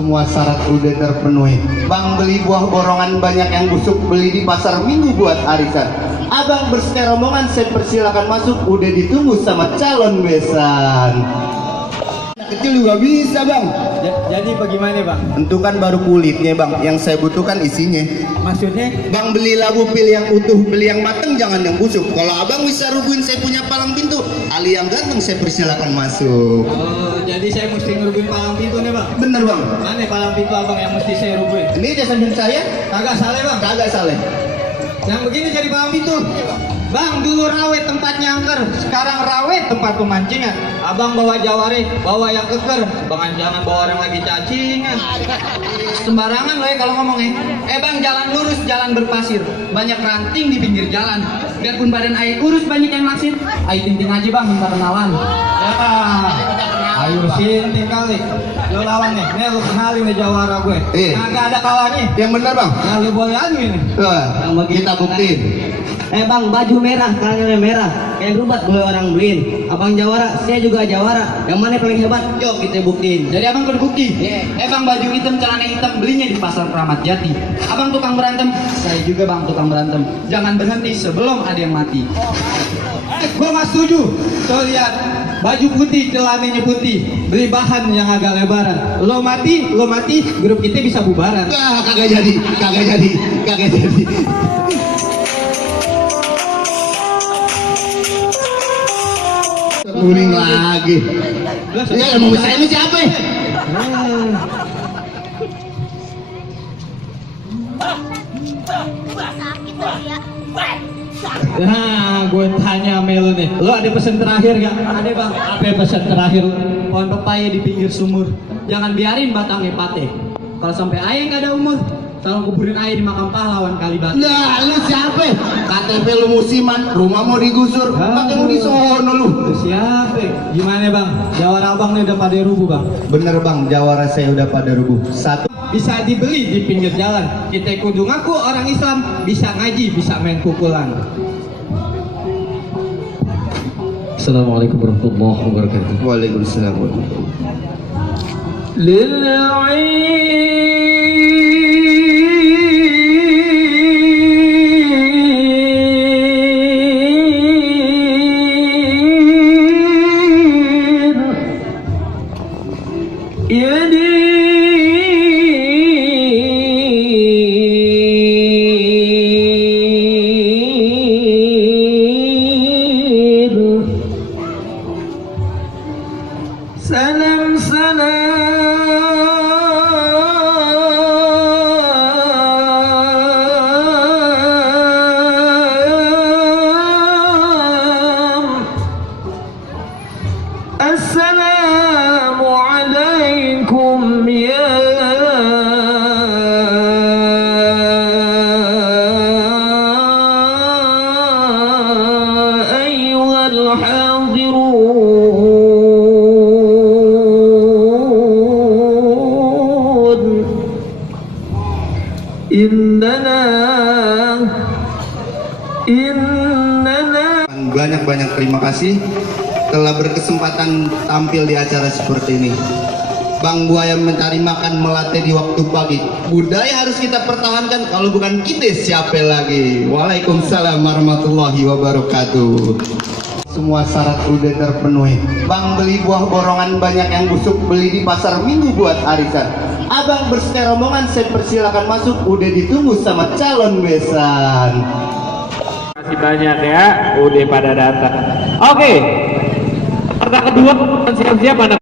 Semua syarat udah terpenuhi. Bang beli buah borongan banyak yang busuk, beli di pasar minggu buat arisan. Abang bersedia rombongan, saya persilakan masuk, udah ditunggu sama calon besan. Kecil juga bisa bang. Jadi bagaimana bang? Tentukan baru kulitnya bang, yang saya butuhkan isinya. Maksudnya? Bang beli labu, pilih yang utuh, beli yang mateng, jangan yang busuk. Kalau abang bisa rubuhin saya punya palang pintu, Ali yang ganteng saya persilakan masuk. Oh, jadi saya mesti ngerubuhin palang pintu nih bang? Bener bang. Mana palang pintu abang yang mesti saya rubuhin? Ini jasa saya? Kagak salah bang? Kagak salah. Yang begini jadi palang pintu? Bang, dulu rawe tempatnya angker, sekarang rawe tempat pemancingan. Abang bawa jaware, bawa yang keker. Jangan bawa orang lagi cacingan. Sembarangan loh ya kalau ngomongnya. Bang, jalan lurus, jalan berpasir. Banyak ranting di pinggir jalan. Biarpun badan air urus, banyak yang naksir. Ayo tinting aja bang, minta kenalan. Ya pak, ayo sinting kali. Lo lawan nih, lo kenalin nih jawara gue. Kagak ada kalahnya. Yang bener bang. Nah, lo boleh anu ini. Kita buktiin. Bang, baju merah, kalangannya merah, kayak rubat boleh orang beliin. Abang jawara, saya juga jawara. Yang mana paling hebat? Yuk kita buktiin. Jadi abang berbukti. Bang, baju hitam, celana hitam, belinya di pasar Keramat Jati. Abang tukang berantem, saya juga bang tukang berantem. Jangan berhenti sebelum ada yang mati. Gua nggak setuju. Tuh lihat, baju putih, celananya putih, beli bahan yang agak lebaran. Lo mati, grup kita bisa bubaran. Kagak jadi. Kuning lagi. Ya mau saya ini siapa ya? Nah, gue tanya sama lu nih, lo ada pesan terakhir gak? Ada bang. Apa pesan terakhir? Pohon pepaya di pinggir sumur, jangan biarin batangnya patah. Kalau sampai ayah nggak ada umur, tolong kuburin ayah di makam pahlawan Kalibata. Nah, lu siapa? KTP lu musiman, rumah mau digusur, pakai mau disono lu. Siapa? Gimana bang? Jawara abang nih udah pada rubuh bang? Bener bang, jawara saya udah pada rubuh. Satu. Bisa dibeli di pinggir jalan. Kita kudu ngaku orang Islam, bisa ngaji, bisa main pukulan. Assalamualaikum warahmatullahi wabarakatuh. Waalaikumsalam warahmatullahi wabarakatuh. Salam Assalamualaikum ya ayyuhal hadirun. Innana Banyak terima kasih telah berkesempatan tampil di acara seperti ini. Bang Buaya mencari makan melatih di waktu pagi. Budaya harus kita pertahankan, kalau bukan kita siapa lagi. Waalaikumsalam warahmatullahi wabarakatuh. Semua syarat udah terpenuhi. Bang beli buah borongan banyak yang busuk, beli di pasar minggu buat arisan. Abang bersedia rombongan, saya persilakan masuk, udah ditunggu sama calon besan. Terima kasih banyak ya, udah pada datang. Oke, peserta kedua siap-siap mana?